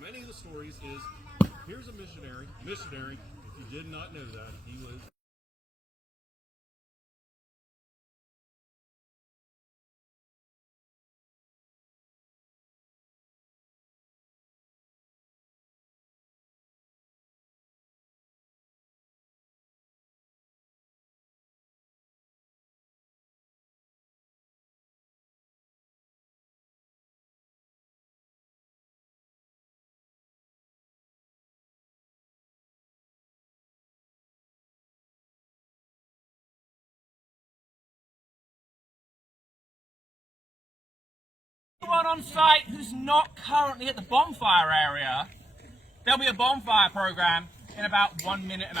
Many of the stories is, here's a missionary, if you did not know that, he was Anyone on site who's not currently at the bonfire area, there'll be a bonfire program in about 1.5 minutes.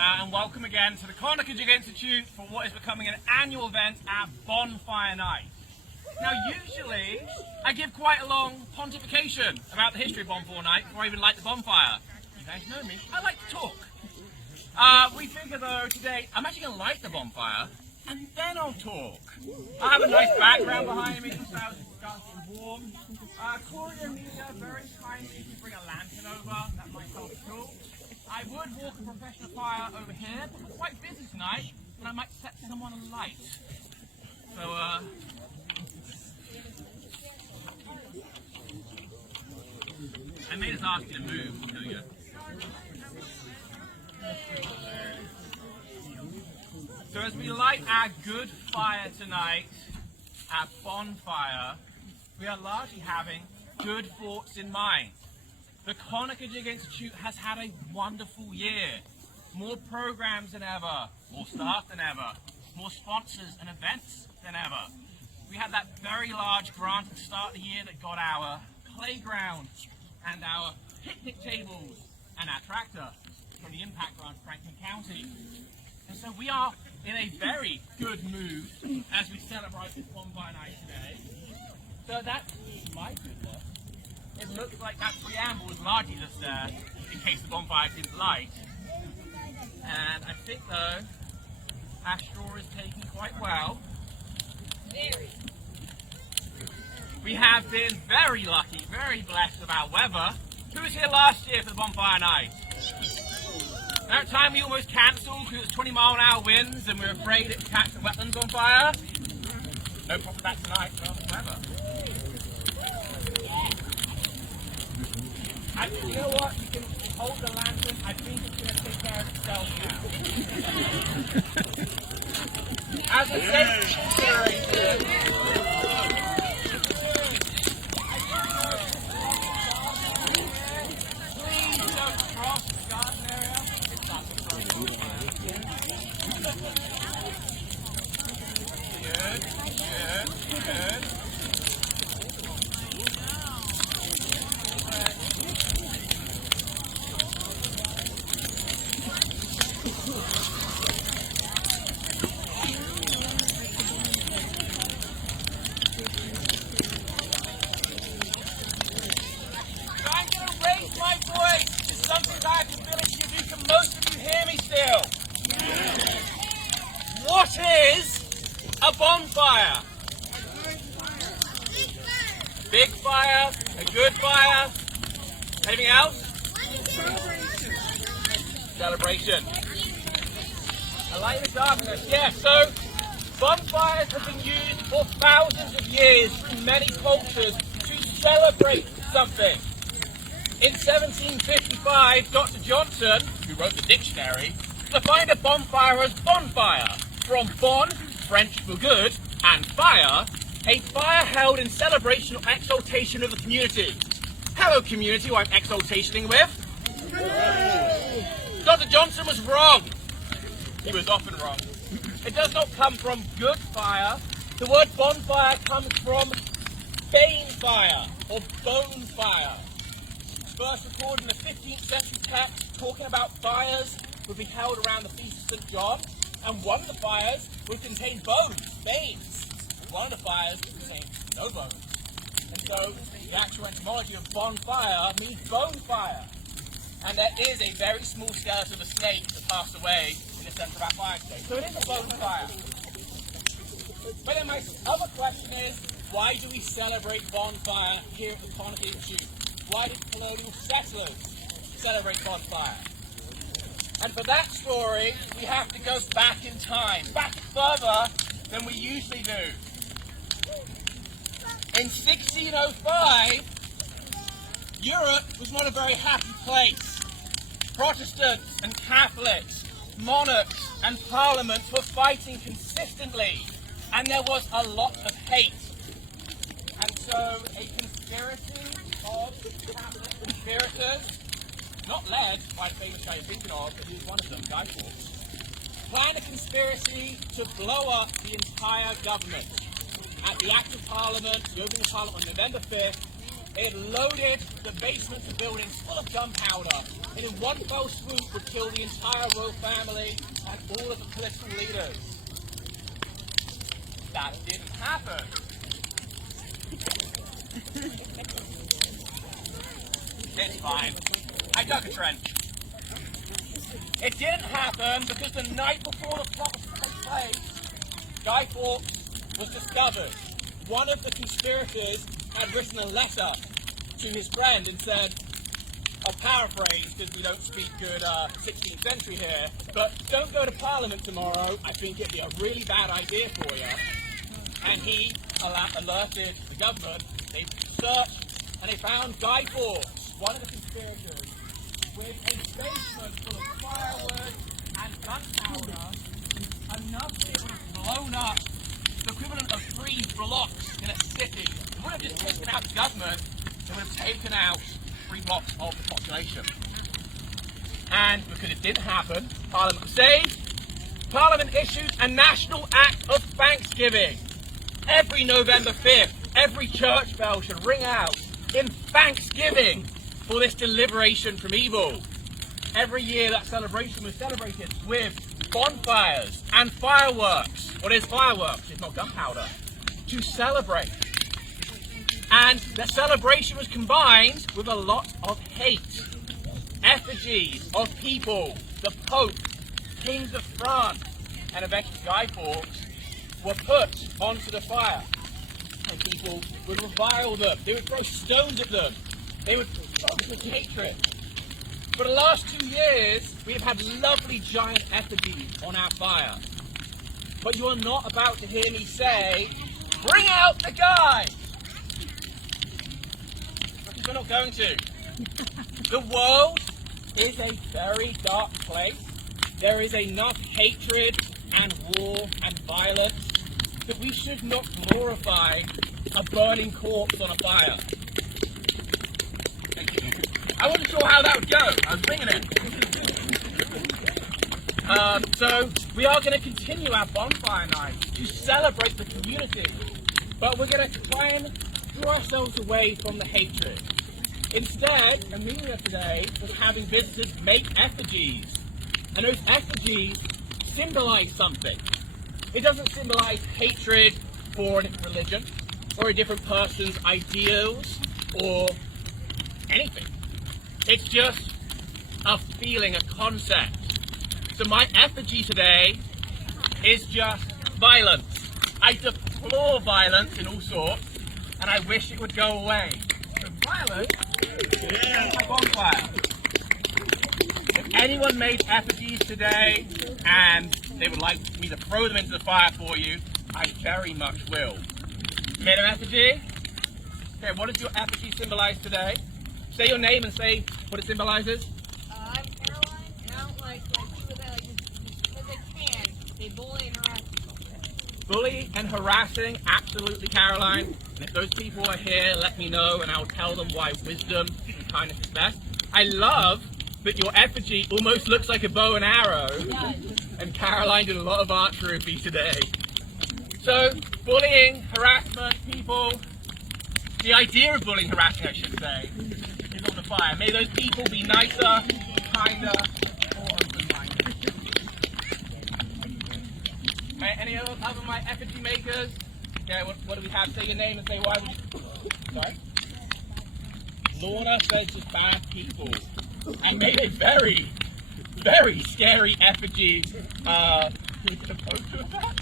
And welcome again to the Conococheague Institute for what is becoming an annual event at Bonfire Night. Now usually I give quite a long pontification about the history of Bonfire Night before I even light the bonfire. You guys know me, I like to talk. We figure though today I'm actually going to light the bonfire and then I'll talk. I have a nice background behind me, so it's disgusting warm. Courier media very kindly if you bring a lantern over, that might help too. I would walk a professional fire over here, but we're quite busy tonight, and I might set someone alight. So, I may just ask you to move, will you? So as we light our good fire tonight, our bonfire, we are largely having good thoughts in mind. The Conococheague Institute has had a wonderful year. More programs than ever, more staff than ever, more sponsors and events than ever. We had that very large grant at the start of the year that got our playground and our picnic tables and our tractor from the impact grant of Franklin County. And so we are in a very good mood as we celebrate this Bonfire Night today. So that's my good luck. It looks like that preamble was largely just there in case the bonfire didn't light. And I think though, our straw is taking quite well. We have been very lucky, very blessed with our weather. Who was here last year for the Bonfire Night? That time we almost cancelled because it was 20-mile-an-hour winds and we were afraid it would catch the wetlands on fire. No problem with that tonight, well, weather. You know what? You can hold the lantern. I think it's going to take care of itself now. As a safety consideration, please don't cross the garden area. It's not good. What is a bonfire? Big fire, a good fire. Anything else? Celebration. A light in the darkness. Yeah, so bonfires have been used for thousands of years in many cultures to celebrate something. In 1755, Dr. Johnson, who wrote the dictionary, defined a bonfire as bonfire, from bon, French for good, and fire, a fire held in celebration or exaltation of the community. Hello community, who I'm exaltationing with. Dr. Johnson was wrong. He was often wrong. It does not come from good fire. The word bonfire comes from banefyre or bonefire. First recorded in the 15th century text talking about fires would be held around the Feast of St. John, and one of the fires would contain bones, veins. One of the fires would contain no bones. And so the actual etymology of bonfire means bone fire. And there is a very small skeleton of a snake that passed away in the centre of our fire today. So it is a bonfire. But then my other question is, why do we celebrate bonfire here at the Conococheague Institute? Why did colonial settlers celebrate bonfire? And for that story, we have to go back in time, back further than we usually do. In 1605, Europe was not a very happy place. Protestants and Catholics, monarchs and parliaments were fighting consistently, and there was a lot of hate. And so a conspiracy of Catholic conspirators, not led by the famous guy you're thinking of, but he was one of them, Guy Fawkes, planned a conspiracy to blow up the entire government. At the Act of Parliament, the opening of Parliament on November 5th, it loaded the basements of buildings full of gunpowder, and in one fell swoop would kill the entire royal family and all of the political leaders. That didn't happen. It's fine. I dug a trench. It didn't happen because the night before the plot was to take place, Guy Fawkes was discovered. One of the conspirators had written a letter to his friend and said, I'll paraphrase because we don't speak good 16th century here, but don't go to Parliament tomorrow, I think it'd be a really bad idea for you. And he alerted the government. They searched and they found Guy Fawkes, one of the conspirators, with a basement full of firewood and gunpowder, enough that it would have blown up the equivalent of 3 blocks in a city. It would have just taken out the government, it would have taken out 3 blocks of the population. And because it didn't happen, Parliament was saved. Parliament issued a National Act of Thanksgiving. Every November 5th, every church bell should ring out in thanksgiving for this deliberation from evil. Every year that celebration was celebrated with bonfires and fireworks. What is fireworks? It's not gunpowder. To celebrate. And the celebration was combined with a lot of hate. Effigies of people, the Pope, kings of France, and eventually Guy Fawkes were put onto the fire. And people would revile them. They would throw stones at them. They would focus with hatred. For the last 2 years, we have had lovely giant effigies on our fire. But you are not about to hear me say, bring out the guy! Because we're not going to. The world is a very dark place. There is enough hatred and war and violence that we should not glorify a burning corpse on a fire. I wasn't sure how that would go. I was winging it. So we are going to continue our bonfire night to celebrate the community, but we're going to try and draw ourselves away from the hatred. Instead, Amelia today was having visitors make effigies, and those effigies symbolize something. It doesn't symbolize hatred for a different religion, or a different person's ideals, or anything. It's just a feeling, a concept. So my effigy today is just violence. I deplore violence in all sorts, and I wish it would go away. So violence is my bonfire. If anyone made effigies today, and they would like me to throw them into the fire for you, I very much will. You made an effigy? Okay, what does your effigy symbolize today? Say your name and say what it symbolizes. I'm Caroline, and I don't like people that because they can. They bully and harass people. Bully and harassing, absolutely, Caroline. And if those people are here, let me know, and I'll tell them why wisdom and kindness is best. I love but your effigy almost looks like a bow and arrow. And Caroline did a lot of archery with me today. So, bullying, harassment, people, the idea of bullying, harassing, I should say, is on the fire. May those people be nicer, kinder, more open-minded. Any other of my effigy makers? Yeah, what do we have? Say your name and say why. Sorry? Lorna says just bad people. And made a very, very scary effigy. Can we get a photo of that?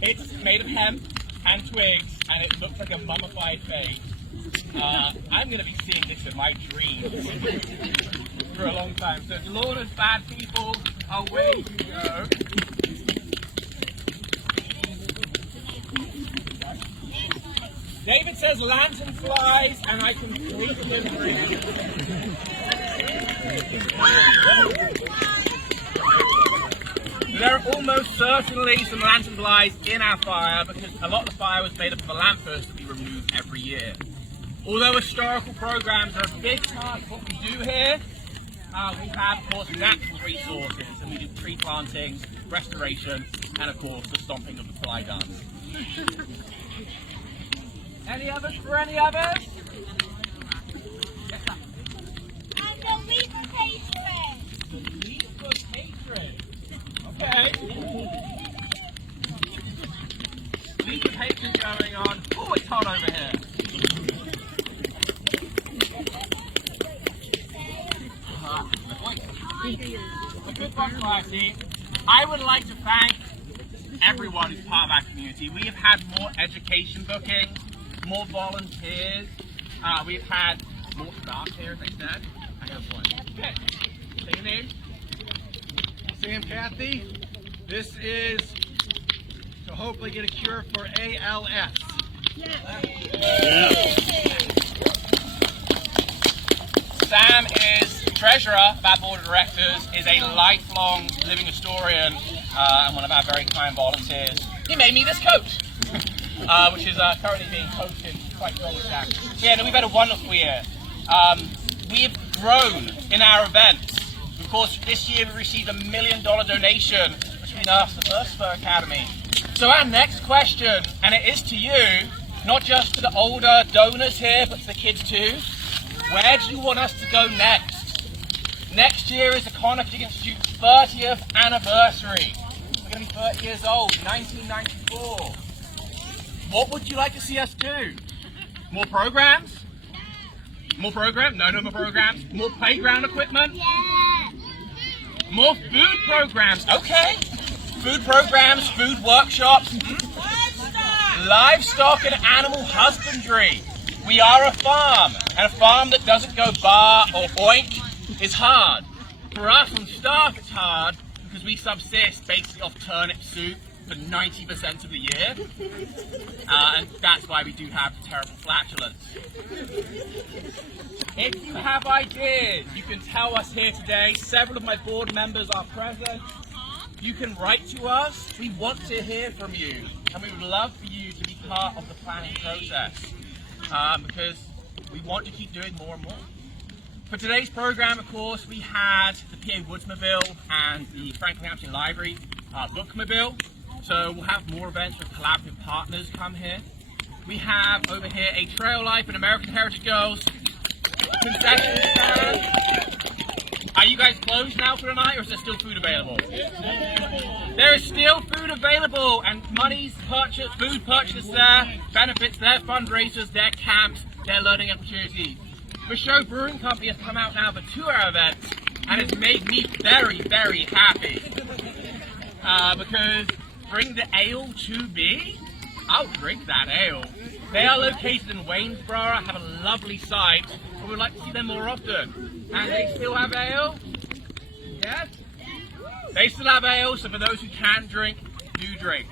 It's made of hemp and twigs, and it looks like a mummified face. I'm going to be seeing this in my dreams for a long time. So Lorna's bad people, away you go. David says lantern flies, and I completely agree. There are almost certainly some lantern flies in our fire because a lot of the fire was made up of a lamppost that we remove every year. Although historical programs are a big part of what we do here, we have, of course, natural resources, and we do tree planting, restoration, and, of course, the stomping of the fly dance. Any others for any others? Yes, sir. I'm the leap of hatred. The leap of hatred. Okay. Leap of hatred going on. Oh, it's hot over here. A good bonfire team. I would like to thank everyone who's part of our community. We have had more education bookings, more volunteers. We've had more staff here, as I said. I have one. Okay. Say your name. Sam Cathy. This is to hopefully get a cure for ALS. Sam is treasurer of our board of directors, is a lifelong living historian, and one of our very kind volunteers. He made me this coat, which is currently being posted quite slowly down. Yeah, no, we've had a wonderful year. We have grown in our events. Of course, this year we received $1 million donation between us and the First Fur Academy. So our next question, and it is to you, not just to the older donors here, but to the kids too. Where do you want us to go next? Next year is the Conococheague Institute's 30th anniversary. We're going to be 30 years old, 1994. What would you like to see us do? More programs? More programs? No more programs. More playground equipment? Yeah. More food programs. Okay. Food programs, food workshops. Livestock and animal husbandry. We are a farm, and a farm that doesn't go bar or oink is hard. For us on staff, it's hard because we subsist basically off turnip soup for 90% of the year, and that's why we do have terrible flatulence. If you have ideas, you can tell us here today. Several of my board members are present. You can write to us. We want to hear from you, and we would love for you to be part of the planning process. Because we want to keep doing more and more. For today's program, of course, we had the PA Woodsmobile and the Franklin County Library Bookmobile. So we'll have more events with collaborative partners come here. We have over here a Trail Life and American Heritage Girls concession stand. Are you guys closed now for tonight, or is there still food available? There is still food available, and money's purchased, food purchased there, benefits their fundraisers, their camps, their learning opportunities. Michaud Brewing Company has come out now for 2-hour events, and it's made me very, very happy. Because bring the ale to me, I'll drink that ale. They are located in Waynesboro, have a lovely site, but we'd like to see them more often. And they still have ale? Yes? They still have ale, so for those who can drink, do drink.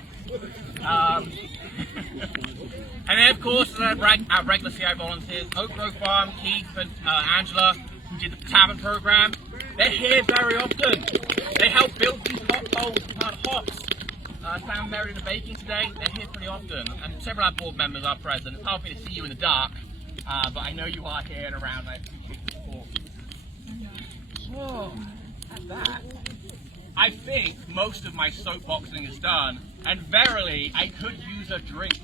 And then, of course, our regular CI volunteers, Oak Grove Farm, Keith and Angela, who did the tavern program. They're here very often. They help build these hot bowls and hops. Sam Merritt and baking today, they're here pretty often. And several of our board members are present. It's hard for me to see you in the dark, but I know you are here and around, and I appreciate the support. Oh, at that, I think most of my soapboxing is done, and verily, I could use a drink.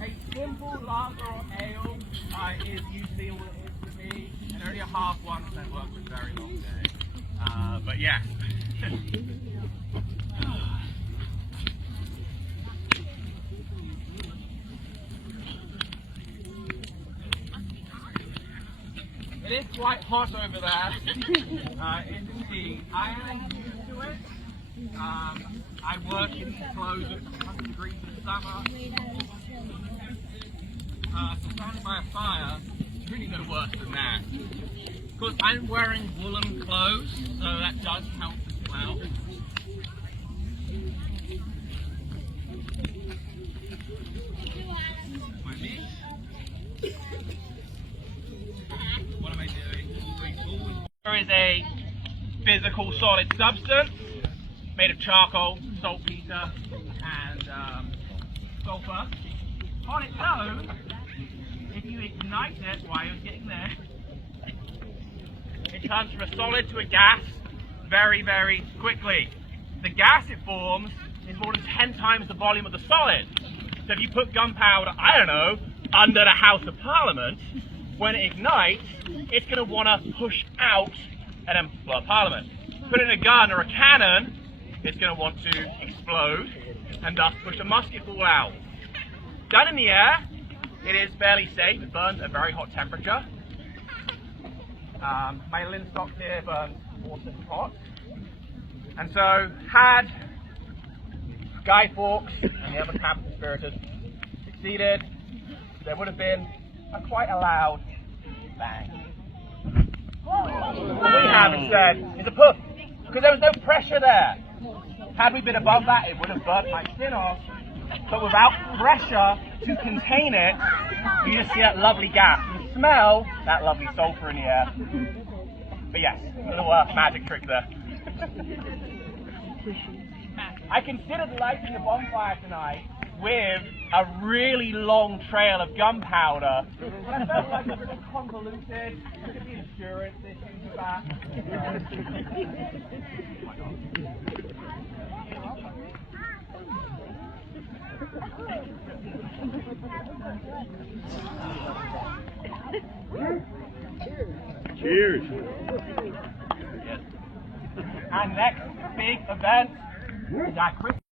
A simple lager or ale is usually what it is for me, and only a half one that works a very long day. But yeah. It is quite hot over there. Indeed, I am used to it. I work in these clothes at 100 degrees in the summer. Surrounded by a fire, it's really no worse than that. Of course, I'm wearing woolen clothes, so that does help as well. My meat. What am I doing? There is a physical solid substance made of charcoal, saltpeter, and sulfur. On its own, if you ignite it while you're getting there, it turns from a solid to a gas very, very quickly. The gas it forms is more than 10 times the volume of the solid. So if you put gunpowder, I don't know, under the House of Parliament, when it ignites, it's going to want to push out and then blow up Parliament. Put it in a gun or a cannon, it's going to want to explode and thus push a musket ball out. Done in the air, it is fairly safe. It burns at a very hot temperature. My linstock here burns also hot. And so, had Guy Fawkes and the other cabin conspirators succeeded, there would have been a quite a loud bang. What we have instead is a puff, because there was no pressure there. Had we been above that, it would have burnt my skin off. But without pressure to contain it, you just see that lovely gas. You smell that lovely sulfur in the air. But yes, a little magic trick there. I considered lighting the bonfire tonight with a really long trail of gunpowder. But I felt like it was a bit convoluted. There could be insurance issues with that. Cheers. Our next big event is our Christmas.